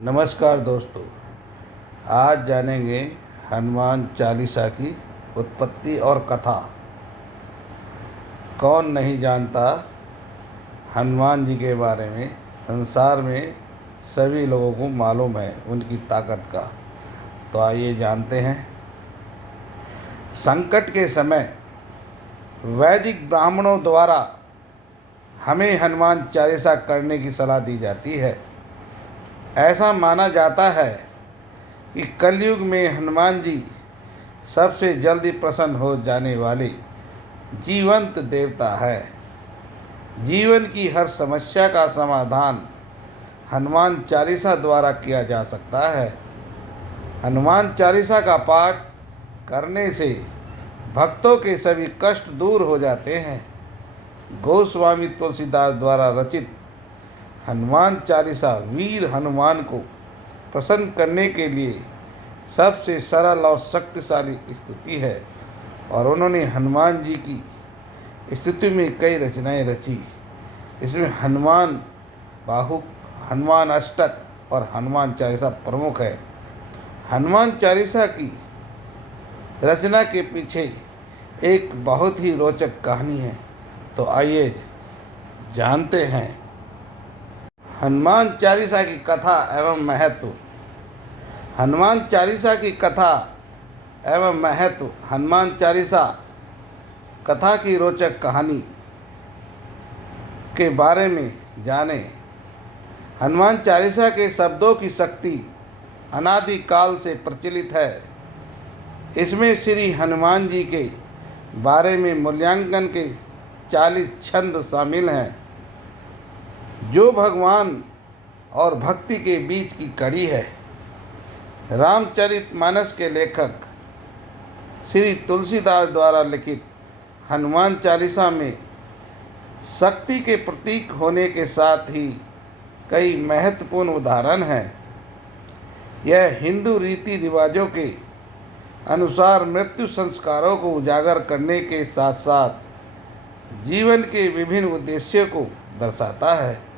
नमस्कार दोस्तों, आज जानेंगे हनुमान चालीसा की उत्पत्ति और कथा। कौन नहीं जानता हनुमान जी के बारे में। संसार में सभी लोगों को मालूम है उनकी ताकत का। तो आइए जानते हैं। संकट के समय वैदिक ब्राह्मणों द्वारा हमें हनुमान चालीसा करने की सलाह दी जाती है। ऐसा माना जाता है कि कलयुग में हनुमान जी सबसे जल्दी प्रसन्न हो जाने वाले जीवंत देवता है। जीवन की हर समस्या का समाधान हनुमान चालीसा द्वारा किया जा सकता है। हनुमान चालीसा का पाठ करने से भक्तों के सभी कष्ट दूर हो जाते हैं। गोस्वामी तुलसीदास द्वारा रचित हनुमान चालीसा वीर हनुमान को प्रसन्न करने के लिए सबसे सरल और शक्तिशाली स्तुति है और उन्होंने हनुमान जी की स्तुति में कई रचनाएं रची। इसमें हनुमान बाहुक, हनुमान अष्टक और हनुमान चालीसा प्रमुख है। हनुमान चालीसा की रचना के पीछे एक बहुत ही रोचक कहानी है। तो आइए जानते हैं हनुमान चालीसा की कथा एवं महत्व। हनुमान चालीसा की कथा एवं महत्व। हनुमान चालीसा कथा की रोचक कहानी के बारे में जानें। हनुमान चालीसा के शब्दों की शक्ति अनादि काल से प्रचलित है। इसमें श्री हनुमान जी के बारे में मूल्यांकन के 40 छंद शामिल हैं, जो भगवान और भक्ति के बीच की कड़ी है। रामचरितमानस के लेखक श्री तुलसीदास द्वारा लिखित हनुमान चालीसा में शक्ति के प्रतीक होने के साथ ही कई महत्वपूर्ण उदाहरण हैं। यह हिंदू रीति रिवाजों के अनुसार मृत्यु संस्कारों को उजागर करने के साथ साथ जीवन के विभिन्न उद्देश्यों को दर्शाता है।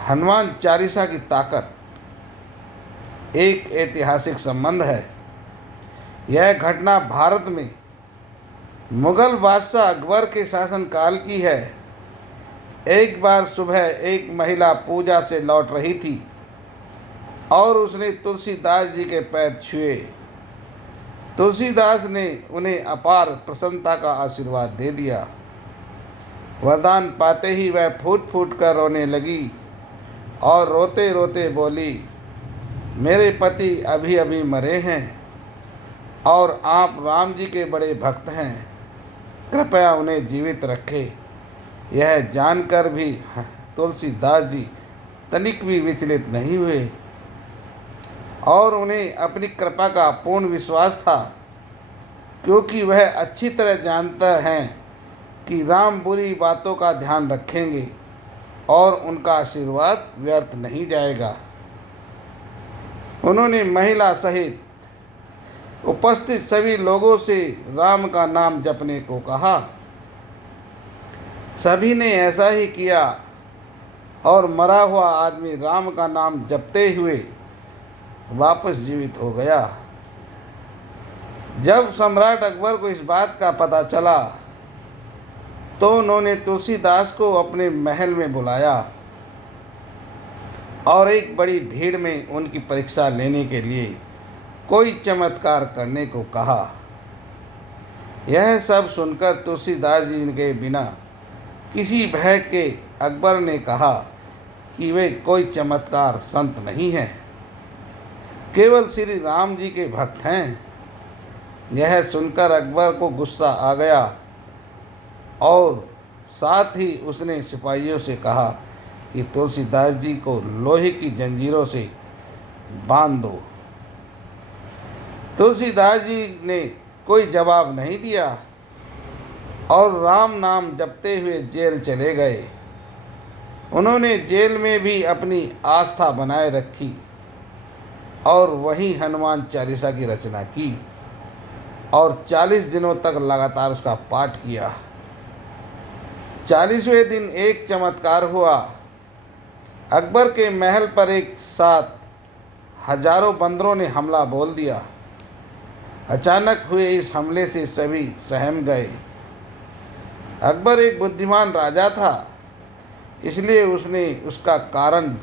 हनुमान चालीसा की ताकत एक ऐतिहासिक संबंध है। यह घटना भारत में मुगल बादशाह अकबर के शासनकाल की है। एक बार सुबह एक महिला पूजा से लौट रही थी और उसने तुलसीदास जी के पैर छुए। तुलसीदास ने उन्हें अपार प्रसन्नता का आशीर्वाद दे दिया। वरदान पाते ही वह फूट फूट कर रोने लगी और रोते रोते बोली, मेरे पति अभी अभी मरे हैं और आप राम जी के बड़े भक्त हैं, कृपया उन्हें जीवित रखें। यह जानकर भी तुलसीदास जी तनिक भी विचलित नहीं हुए और उन्हें अपनी कृपा का पूर्ण विश्वास था, क्योंकि वह अच्छी तरह जानता हैं कि राम बुरी बातों का ध्यान रखेंगे और उनका आशीर्वाद व्यर्थ नहीं जाएगा। उन्होंने महिला सहित उपस्थित सभी लोगों से राम का नाम जपने को कहा। सभी ने ऐसा ही किया और मरा हुआ आदमी राम का नाम जपते हुए वापस जीवित हो गया। जब सम्राट अकबर को इस बात का पता चला तो उन्होंने तुलसीदास को अपने महल में बुलाया और एक बड़ी भीड़ में उनकी परीक्षा लेने के लिए कोई चमत्कार करने को कहा। यह सब सुनकर तुलसीदास जी के बिना किसी भय के अकबर ने कहा कि वे कोई चमत्कार संत नहीं हैं, केवल श्री राम जी के भक्त हैं। यह सुनकर अकबर को गुस्सा आ गया और साथ ही उसने सिपाहियों से कहा कि तुलसीदास जी को लोहे की जंजीरों से बांध दो। तुलसीदास जी ने कोई जवाब नहीं दिया और राम नाम जपते हुए जेल चले गए। उन्होंने जेल में भी अपनी आस्था बनाए रखी और वहीं हनुमान चालीसा की रचना की और 40 दिनों तक लगातार उसका पाठ किया। 40वें दिन एक चमत्कार हुआ। अकबर के महल पर एक साथ हजारों बंदरों ने हमला बोल दिया। अचानक हुए इस हमले से सभी सहम गए। अकबर एक बुद्धिमान राजा था, इसलिए उसने उसका कारण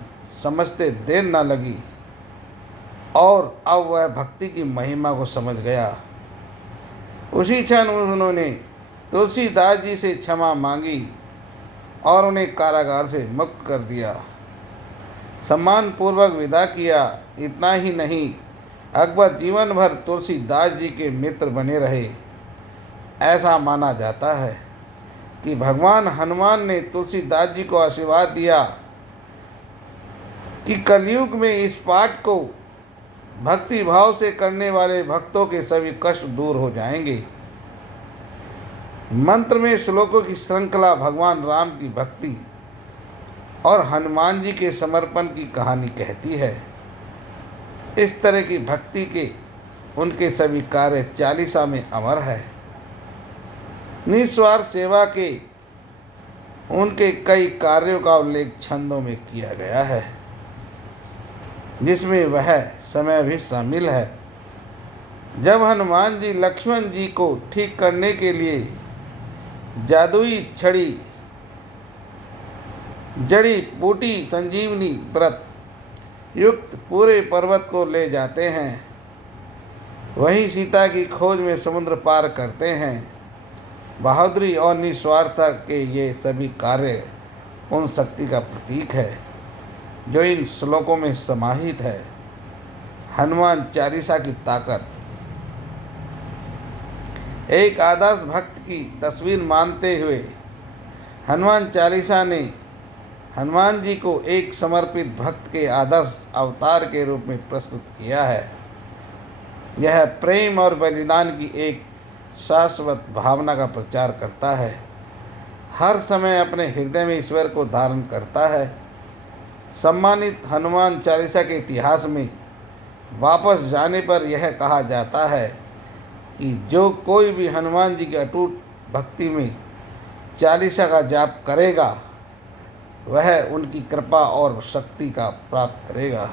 समझते देर न लगी और अब वह भक्ति की महिमा को समझ गया। उसी क्षण उन्होंने तुलसीदास जी से क्षमा मांगी और उन्हें कारागार से मुक्त कर दिया, सम्मानपूर्वक विदा किया। इतना ही नहीं, अकबर जीवन भर तुलसीदास जी के मित्र बने रहे। ऐसा माना जाता है कि भगवान हनुमान ने तुलसीदास जी को आशीर्वाद दिया कि कलयुग में इस पाठ को भक्ति भाव से करने वाले भक्तों के सभी कष्ट दूर हो जाएंगे। मंत्र में श्लोकों की श्रृंखला भगवान राम की भक्ति और हनुमान जी के समर्पण की कहानी कहती है। इस तरह की भक्ति के उनके सभी कार्य चालीसा में अमर है। निस्वार्थ सेवा के उनके कई कार्यों का उल्लेख छंदों में किया गया है, जिसमें वह समय भी शामिल है जब हनुमान जी लक्ष्मण जी को ठीक करने के लिए जादुई छड़ी, जड़ी बूटी, संजीवनी व्रत युक्त पूरे पर्वत को ले जाते हैं। वहीं सीता की खोज में समुद्र पार करते हैं। बहादुरी और निस्वार्थता के ये सभी कार्य उन शक्ति का प्रतीक है जो इन श्लोकों में समाहित है। हनुमान चालीसा की ताकत। एक आदर्श भक्त की तस्वीर मानते हुए हनुमान चालीसा ने हनुमान जी को एक समर्पित भक्त के आदर्श अवतार के रूप में प्रस्तुत किया है। यह प्रेम और बलिदान की एक शाश्वत भावना का प्रचार करता है। हर समय अपने हृदय में ईश्वर को धारण करता है। सम्मानित हनुमान चालीसा के इतिहास में वापस जाने पर यह कहा जाता है कि जो कोई भी हनुमान जी की अटूट भक्ति में चालीसा का जाप करेगा वह उनकी कृपा और शक्ति का प्राप्त करेगा।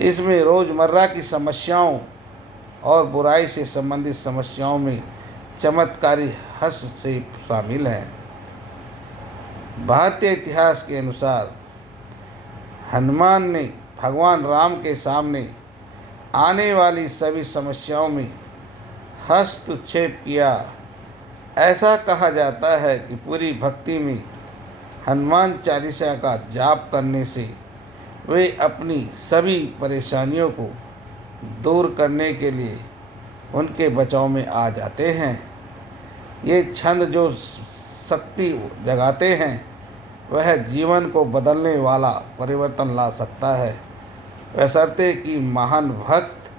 इसमें रोज़मर्रा की समस्याओं और बुराई से संबंधित समस्याओं में चमत्कारी हस्तक्षेप शामिल हैं। भारतीय इतिहास के अनुसार हनुमान ने भगवान राम के सामने आने वाली सभी समस्याओं में हस्तक्षेप किया। ऐसा कहा जाता है कि पूरी भक्ति में हनुमान चालीसा का जाप करने से वे अपनी सभी परेशानियों को दूर करने के लिए उनके बचाव में आ जाते हैं। ये छंद जो शक्ति जगाते हैं वह जीवन को बदलने वाला परिवर्तन ला सकता है, बशर्ते कि महान भक्त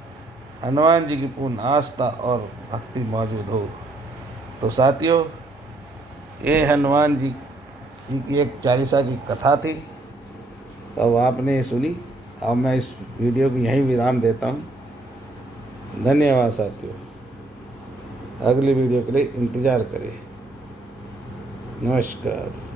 हनुमान जी की पूर्ण आस्था और भक्ति मौजूद हो। तो साथियों, ये हनुमान जी की एक चालीसा की कथा थी। तो अब आपने सुनी। अब मैं इस वीडियो को यहीं विराम देता हूँ। धन्यवाद साथियों। अगली वीडियो के लिए इंतज़ार करें। नमस्कार।